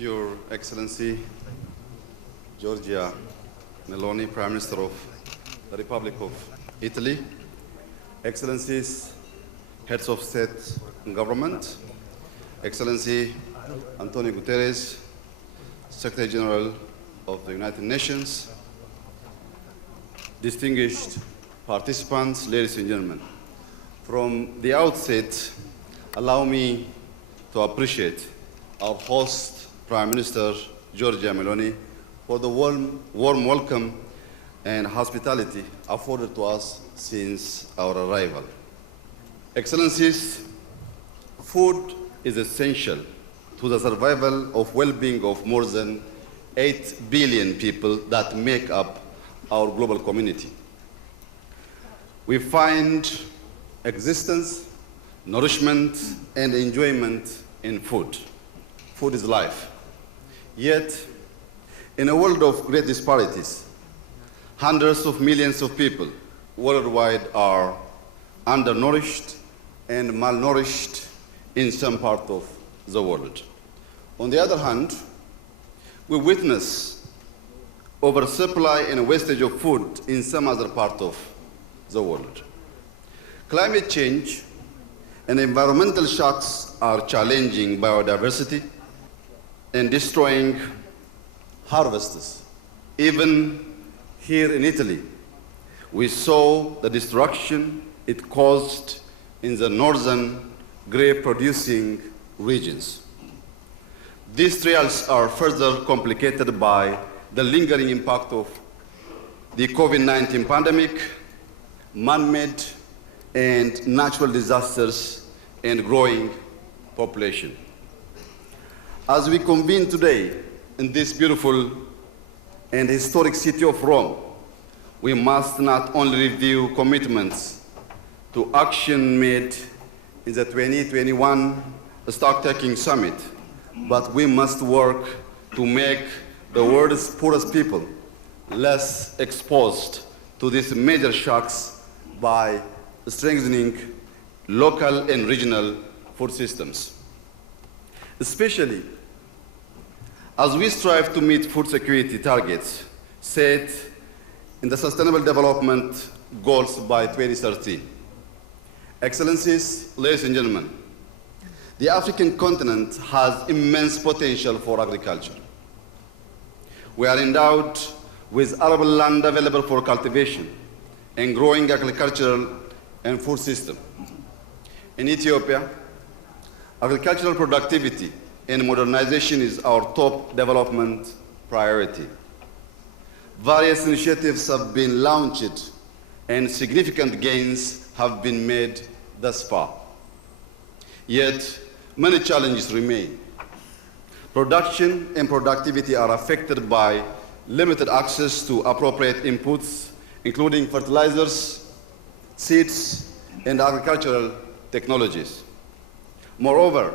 Your Excellency, Giorgia Meloni, Prime Minister of the Republic of Italy, Excellencies, Heads of State and Government, Excellency Antonio Guterres, Secretary General of the United Nations, distinguished participants, ladies and gentlemen. From the outset, allow me to appreciate our host, Prime Minister Giorgia Meloni, for the warm welcome and hospitality afforded to us since our arrival. Excellencies, food is essential to the survival of well-being of more than 8 billion people that make up our global community. We find existence, nourishment, and enjoyment in food. Food is life. Yet, in a world of great disparities, hundreds of millions of people worldwide are undernourished and malnourished in some part of the world. On the other hand, we witness oversupply and wastage of food in some other part of the world. Climate change and environmental shocks are challenging biodiversity and destroying harvests. Even here in Italy, we saw the destruction it caused in the northern grape-producing regions. These trials are further complicated by the lingering impact of the COVID-19 pandemic, man-made and natural disasters, and growing population. As we convene today in this beautiful and historic city of Rome, we must not only review commitments to action made in the 2021 Stocktaking Summit, but we must work to make the world's poorest people less exposed to these major shocks by strengthening local and regional food systems. Especially as we strive to meet food security targets set in the Sustainable Development Goals by 2030. Excellencies, ladies and gentlemen, the African continent has immense potential for agriculture. We are endowed with arable land available for cultivation and growing agricultural and food system. In Ethiopia, agricultural productivity and modernization is our top development priority. Various initiatives have been launched and significant gains have been made thus far. Yet, many challenges remain. Production and productivity are affected by limited access to appropriate inputs, including fertilizers, seeds, and agricultural technologies. Moreover,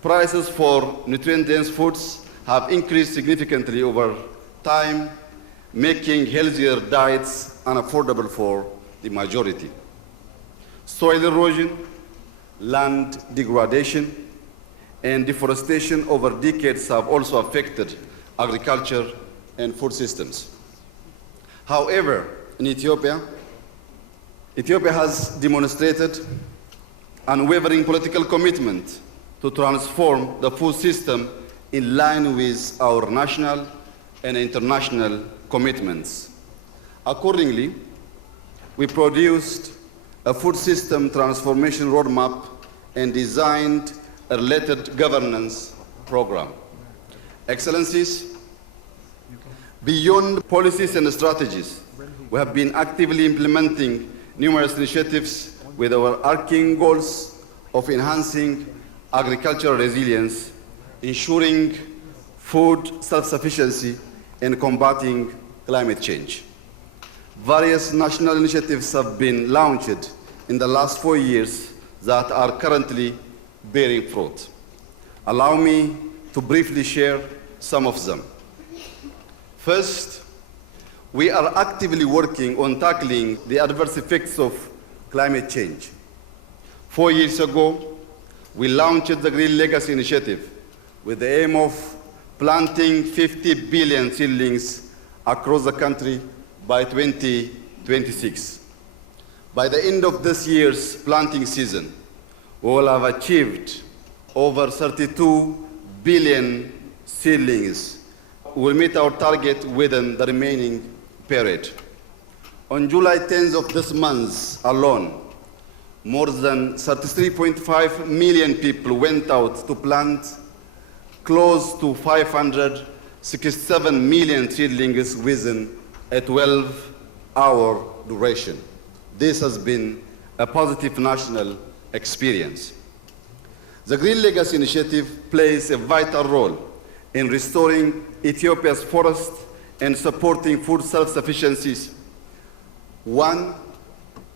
prices for nutrient-dense foods have increased significantly over time, making healthier diets unaffordable for the majority. Soil erosion, land degradation, and deforestation over decades have also affected agriculture and food systems. However, in Ethiopia has demonstrated unwavering political commitment to transform the food system in line with our national and international commitments. Accordingly, we produced a food system transformation roadmap and designed a related governance program. Excellencies, beyond policies and strategies, we have been actively implementing numerous initiatives with our arcing goals of enhancing agricultural resilience, ensuring food self-sufficiency, and combating climate change. Various national initiatives have been launched in the last 4 years that are currently bearing fruit. Allow me to briefly share some of them. First, we are actively working on tackling the adverse effects of climate change. 4 years ago, we launched the Green Legacy Initiative, with the aim of planting 50 billion seedlings across the country by 2026. By the end of this year's planting season, we will have achieved over 32 billion seedlings. We will meet our target within the remaining period. On July 10th of this month alone, more than 33.5 million people went out to plant close to 567 million seedlings within a 12-hour duration. This has been a positive national experience. The Green Legacy Initiative plays a vital role in restoring Ethiopia's forest and supporting food self-sufficiencies. 1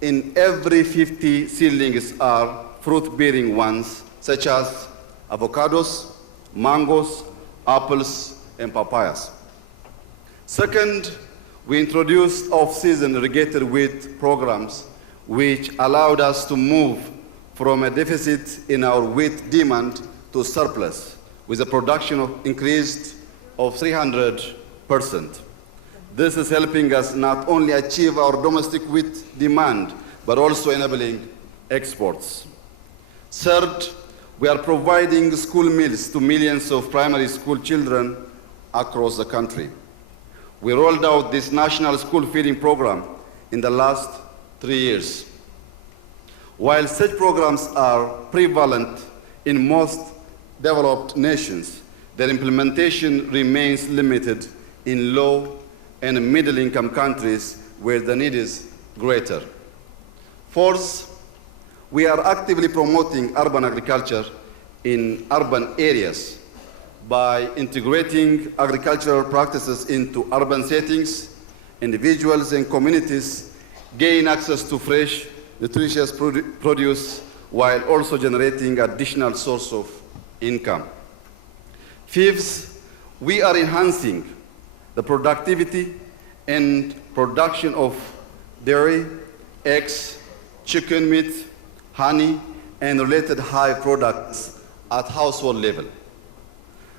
in every 50 seedlings are fruit-bearing ones, such as avocados, mangoes, apples, and papayas. Second, we introduced off-season irrigated wheat programs, which allowed us to move from a deficit in our wheat demand to surplus, with a production increased of 300%. This is helping us not only achieve our domestic wheat demand, but also enabling exports. Third, we are providing school meals to millions of primary school children across the country. We rolled out this national school feeding program in the last 3 years. While such programs are prevalent in most developed nations, their implementation remains limited in low and middle-income countries where the need is greater. Fourth, we are actively promoting urban agriculture in urban areas by integrating agricultural practices into urban settings. Individuals and communities gain access to fresh, nutritious produce while also generating additional source of income. Fifth, we are enhancing the productivity and production of dairy, eggs, chicken meat, honey, and related high products at household level.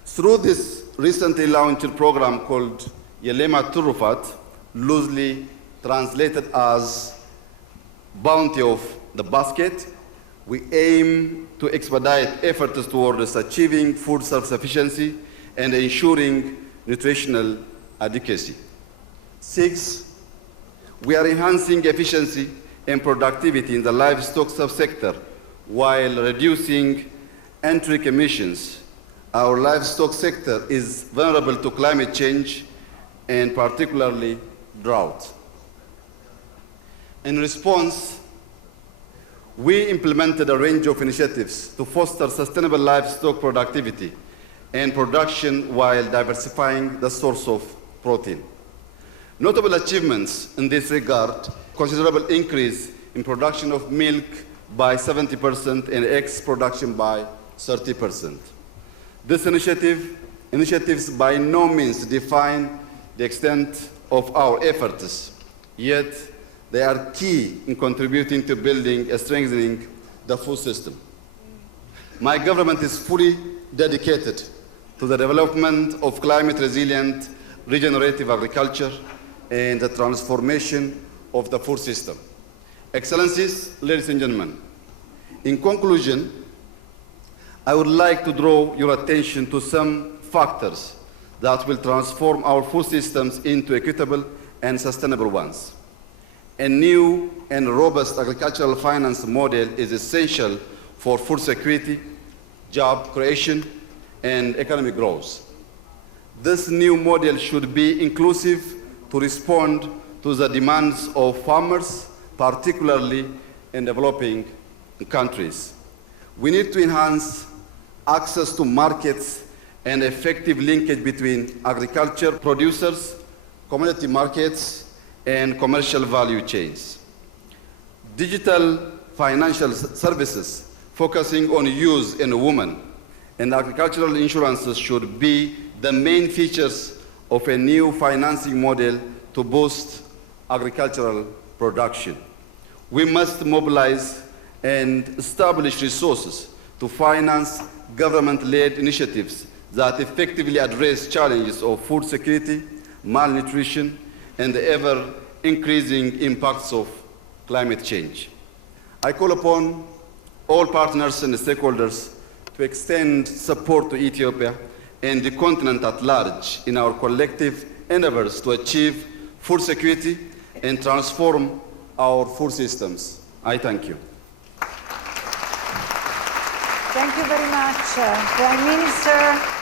Through this recently launched program called Yelema Turufat, loosely translated as Bounty of the Basket, we aim to expedite efforts towards achieving food self-sufficiency and ensuring nutritional adequacy. Six, we are enhancing efficiency and productivity in the livestock subsector while reducing enteric emissions. Our livestock sector is vulnerable to climate change and particularly drought. In response, we implemented a range of initiatives to foster sustainable livestock productivity and production while diversifying the source of protein. Notable achievements in this regard: considerable increase in production of milk by 70% and eggs production by 30%. These initiatives by no means define the extent of our efforts, yet they are key in contributing to building and strengthening the food system. My government is fully dedicated to the development of climate-resilient, regenerative agriculture and the transformation of the food system. Excellencies, ladies and gentlemen, in conclusion, I would like to draw your attention to some factors that will transform our food systems into equitable and sustainable ones. A new and robust agricultural finance model is essential for food security, job creation, and economic growth. This new model should be inclusive to respond to the demands of farmers, particularly in developing countries. We need to enhance access to markets and effective linkage between agriculture producers, commodity markets, and commercial value chains. Digital financial services focusing on youth and women and agricultural insurances should be the main features of a new financing model to boost agricultural production. We must mobilize and establish resources to finance government-led initiatives that effectively address challenges of food security, malnutrition, and the ever-increasing impacts of climate change. I call upon all partners and stakeholders to extend support to Ethiopia and the continent at large in our collective endeavors to achieve food security and transform our food systems. I thank you. Thank you very much, Prime Minister.